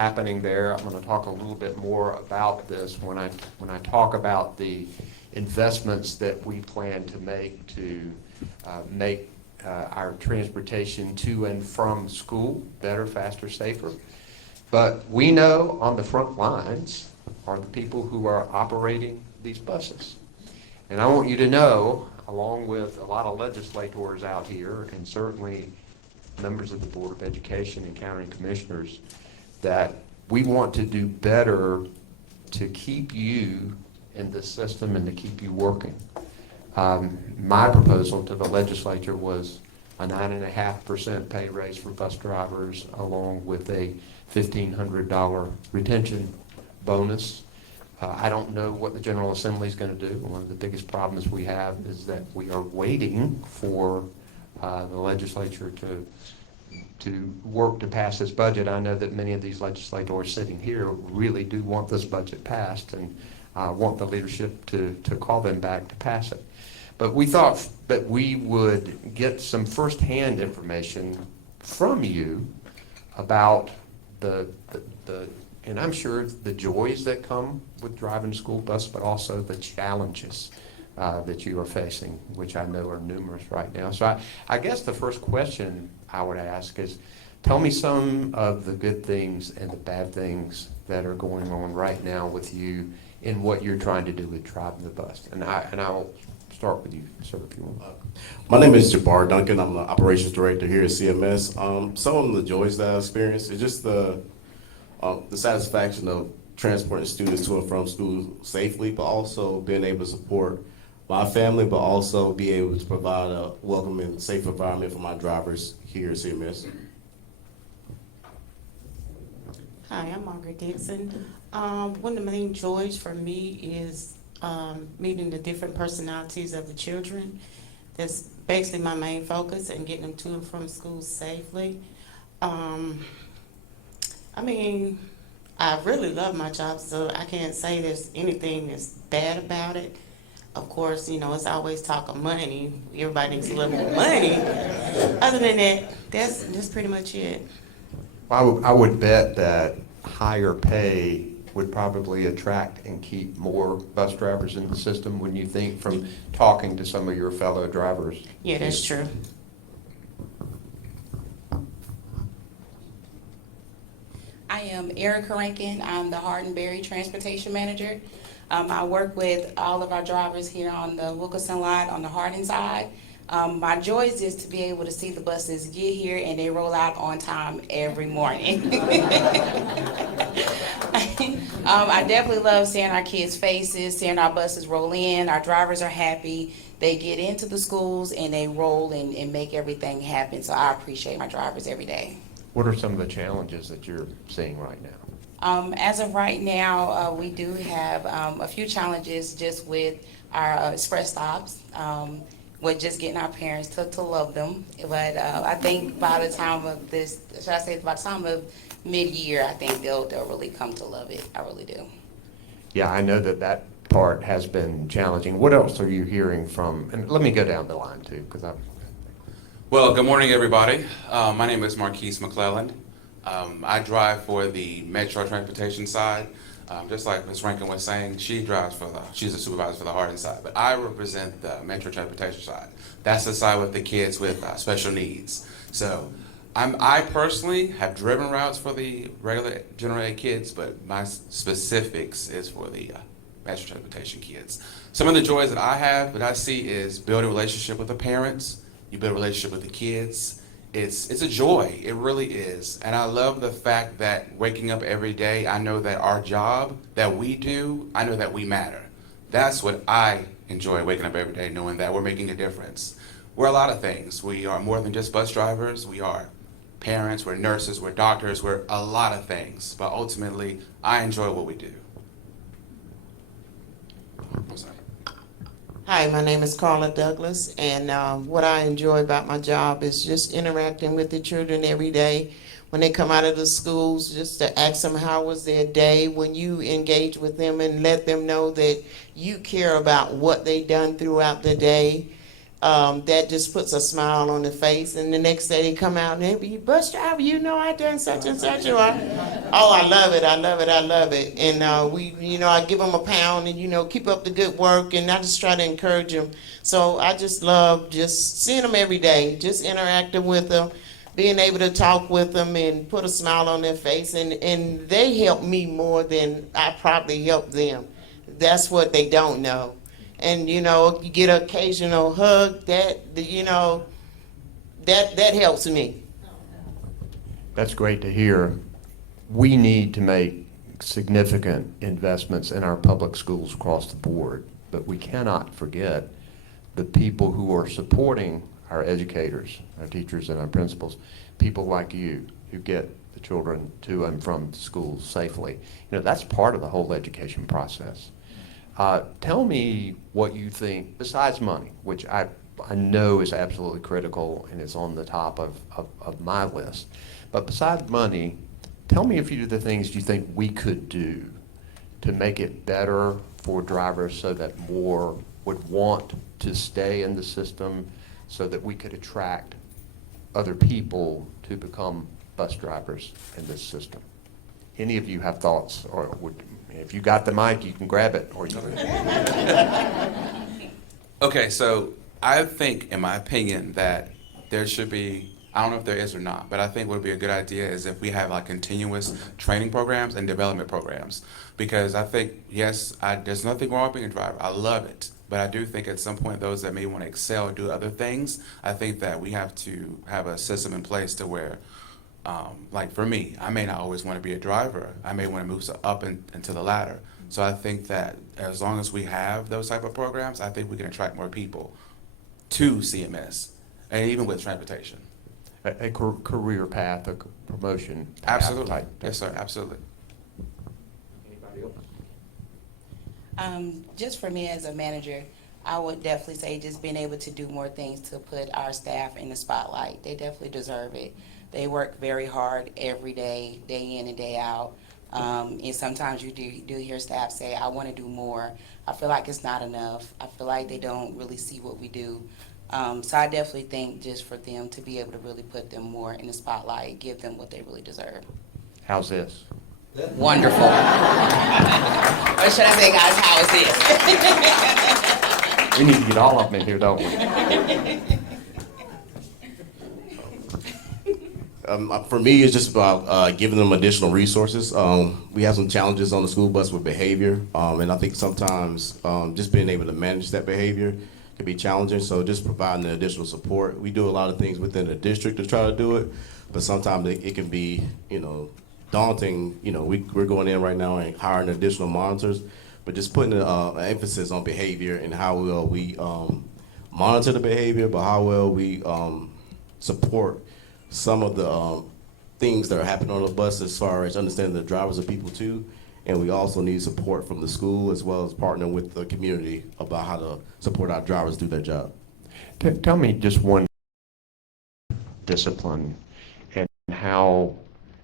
happening there. I'm going to talk a little bit more about this when I talk about the investments that we plan to make our transportation to and from school better, faster, safer. But we know on the front lines are the people who are operating these buses. And I want you to know, along with a lot of legislators out here, and certainly members of the Board of Education and county commissioners, that we want to do better to keep you in the system and to keep you working. My proposal to the legislature was a 9.5% pay raise for bus drivers, along with a $1,500 retention bonus. I don't know what the General Assembly is going to do. One of the biggest problems we have is that we are waiting for the legislature to work to pass this budget. I know that many of these legislators sitting here really do want this budget passed and want the leadership to call them back to pass it. But we thought that we would get some firsthand information from you about and I'm sure the joys that come with driving a school bus, but also the challenges that you are facing, which I know are numerous right now. So I guess the first question I would ask is, tell me some of the good things and the bad things that are going on right now with you in what you're trying to do with driving the bus. And I'll start with you, sir, if you want. My name is Jabbar Duncan. I'm the operations director here at CMS. Some of the joys that I experienced is just the satisfaction of transporting students to and from school safely, but also being able to support my family, but also be able to provide a welcoming, safe environment for my drivers here at CMS. Hi, I'm Margaret Dixon. One of the main joys for me is meeting the different personalities of the children. That's basically my main focus, and getting them to and from school safely. I mean, I really love my job, so I can't say there's anything that's bad about it. Of course, you know, it's always talk of money. Everybody needs a little more money. Other than that, that's pretty much it. I would bet that higher pay would probably attract and keep more bus drivers in the system, when you think, from talking to some of your fellow drivers. Yeah, that's true. I am Erica Rankin. I'm the Hardenberry Transportation Manager. I work with all of our drivers here on the Wilkerson lot on the Hardin side. My joy is just to be able to see the buses get here and they roll out on time every morning. I definitely love seeing our kids' faces, seeing our buses roll in. Our drivers are happy. They get into the schools and they roll and make everything happen. So I appreciate my drivers every day. What are some of the challenges that you're seeing right now? As of right now, we do have a few challenges just with our express stops. With just getting our parents to love them. But I think by the time of this, should I say by the time of mid-year, I think they'll really come to love it. I really do. Yeah, I know that part has been challenging. What else are you hearing from, and let me go down the line too, because Well, good morning, everybody. My name is Marquise McClelland. I drive for the Metro Transportation side. Just like Ms. Rankin was saying, she's a supervisor for the Hardin side, but I represent the Metro Transportation side. That's the side with the kids with special needs. So I personally have driven routes for the regular general ed kids, but my specifics is for the Metro Transportation kids. Some of the joys that I have, that I see, is building a relationship with the parents. You build a relationship with the kids. It's a joy, it really is. And I love the fact that waking up every day, I know that our job that we do, I know that we matter. That's what I enjoy, waking up every day knowing that we're making a difference. We're a lot of things. We are more than just bus drivers. We are parents, we're nurses, we're doctors, we're a lot of things. But ultimately, I enjoy what we do. I'm sorry. Hi, my name is Carla Douglas, and what I enjoy about my job is just interacting with the children every day. When they come out of the schools, just to ask them how was their day. When you engage with them and let them know that you care about what they done throughout the day, that just puts a smile on their face. And the next day they come out and they be, bus driver, you know I done such and such. Or, oh, I love it, I love it, I love it. And I give them a pound and, keep up the good work. And I just try to encourage them. So I just love just seeing them every day, just interacting with them, being able to talk with them and put a smile on their face. And they help me more than I probably help them. That's what they don't know. And you get an occasional hug. That helps me. That's great to hear. We need to make significant investments in our public schools across the board, but we cannot forget the people who are supporting our educators, our teachers and our principals, people like you who get the children to and from schools safely. That's part of the whole education process. Tell me what you think, besides money, which I know is absolutely critical and is on the top of my list. But besides money, tell me a few of the things you think we could do to make it better for drivers so that more would want to stay in the system, so that we could attract other people to become bus drivers in this system. Any of you have thoughts, or if you got the mic, you can grab it, or you Okay, so I think, in my opinion, that there should be, I don't know if there is or not, but I think what would be a good idea is if we have like continuous training programs and development programs. Because I think, yes, there's nothing wrong with being a driver. I love it. But I do think at some point those that may want to excel and do other things, I think that we have to have a system in place to where, like for me, I may not always want to be a driver. I may want to move up into the ladder. So I think that as long as we have those type of programs, I think we can attract more people to CMS, and even with transportation. a career path, a promotion path Absolutely. type. Yes, sir, absolutely. Anybody else? Just for me as a manager, I would definitely say just being able to do more things to put our staff in the spotlight. They definitely deserve it. They work very hard every day in and day out. And sometimes you do hear staff say, I want to do more. I feel like it's not enough. I feel like they don't really see what we do. So I definitely think just for them to be able to really put them more in the spotlight, give them what they really deserve. How's this? Wonderful. Or should I say, guys, how is this? We need to get all of them in here, don't we? For me, it's just about giving them additional resources. We have some challenges on the school bus with behavior, and I think sometimes just being able to manage that behavior can be challenging. So just providing the additional support. We do a lot of things within the district to try to do it, but sometimes it can be, daunting. We're going in right now and hiring additional monitors, but just putting an emphasis on behavior and how well we monitor the behavior, but how well we support some of the things that are happening on the bus as far as understanding the drivers are people too. And we also need support from the school as well as partnering with the community about how to support our drivers do their job. Tell me just one discipline and how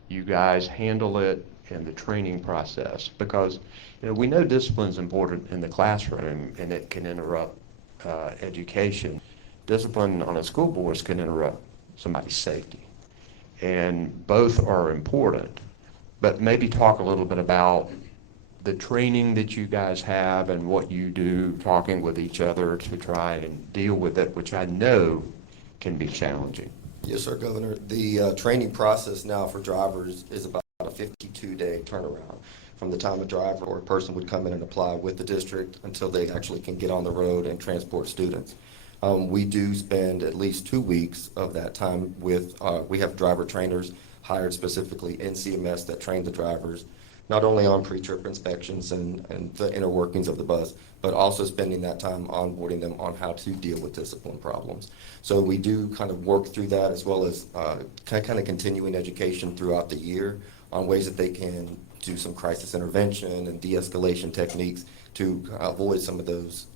you guys handle it in the training process, because we know discipline is important in the classroom and it can interrupt education. Discipline on a school board can interrupt somebody's safety, and both are important. But maybe talk a little bit about the training that you guys have and what you do talking with each other to try and deal with it, which I know can be challenging. Yes, sir, Governor. The training process now for drivers is about a 52-day turnaround from the time a driver or a person would come in and apply with the district until they actually can get on the road and transport students. We do spend at least 2 weeks of that time with, we have driver trainers hired specifically in CMS that train the drivers, not only on pre-trip inspections and the inner workings of the bus, but also spending that time onboarding them on how to deal with discipline problems. So we do kind of work through that, as well as kind of continuing education throughout the year on ways that they can do some crisis intervention and de-escalation techniques to avoid some of those,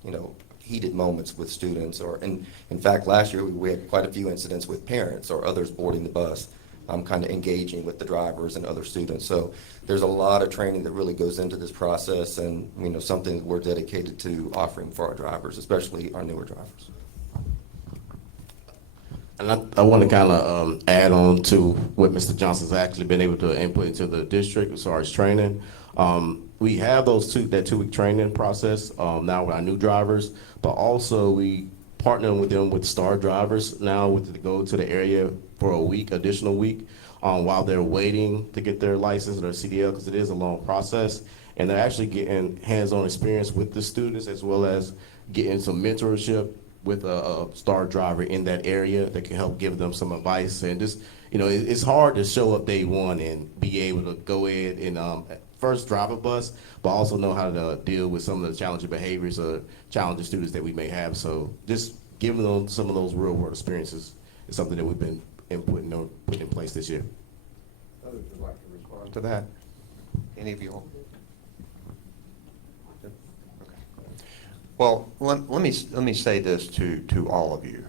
heated moments with students. Or in fact, last year we had quite a few incidents with parents or others boarding the bus, kind of engaging with the drivers and other students. So there's a lot of training that really goes into this process, and something that we're dedicated to offering for our drivers, especially our newer drivers. And I want to kind of add on to what Mr. Johnson's actually been able to input into the district as far as training. We have that 2-week training process now with our new drivers, but also we partner with them with star drivers now to go to the area for a week, additional week, while they're waiting to get their license or their CDL, because it is a long process. And they're actually getting hands-on experience with the students, as well as getting some mentorship with a star driver in that area that can help give them some advice. And just, it's hard to show up day one and be able to go in and first drive a bus, but also know how to deal with some of the challenging behaviors or challenging students that we may have. So just giving them some of those real world experiences is something that we've been putting in place this year. Others would like to respond to that? Any of you all? Okay. Well, let me say this to all of you.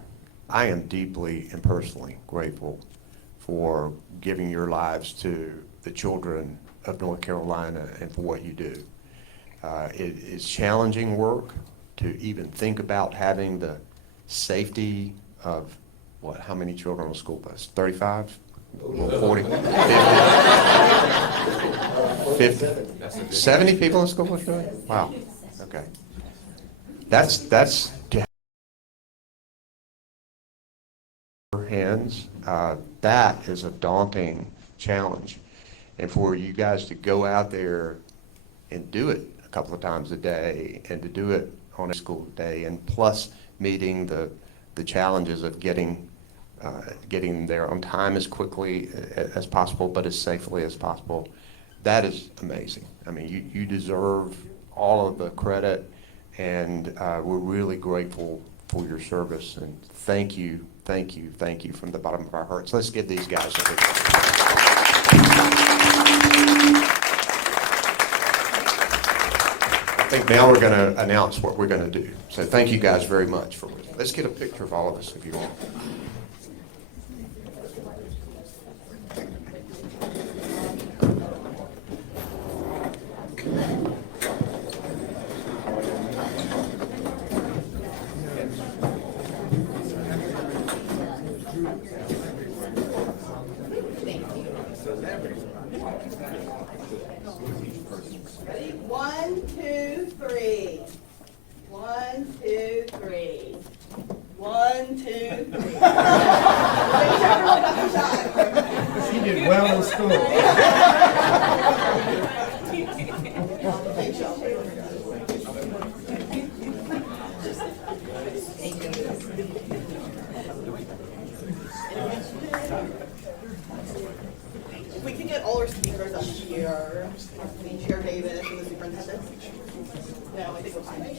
I am deeply and personally grateful for giving your lives to the children of North Carolina and for what you do. It is challenging work to even think about having the safety of, how many children on a school bus? 35? 40? 50? 70 people in a school bus, really? Wow, okay. That's to have hands, that is a daunting challenge. And for you guys to go out there and do it a couple of times a day, and to do it on a school day, and plus meeting the challenges of getting there on time as quickly as possible, but as safely as possible, that is amazing. I mean, you deserve all of the credit, and we're really grateful for your service. And thank you from the bottom of our hearts. Let's give these guys a big I think now we're going to announce what we're going to do. So thank you guys very much for it. Let's get a picture of all of us if you want. Ready? 1, 2, 3. 1, 2, 3. 1, 2, 3. Make sure everyone got the shot. She did well in school. If we could get all our speakers up here, Chair Davis and the superintendent. No, I think we're fine.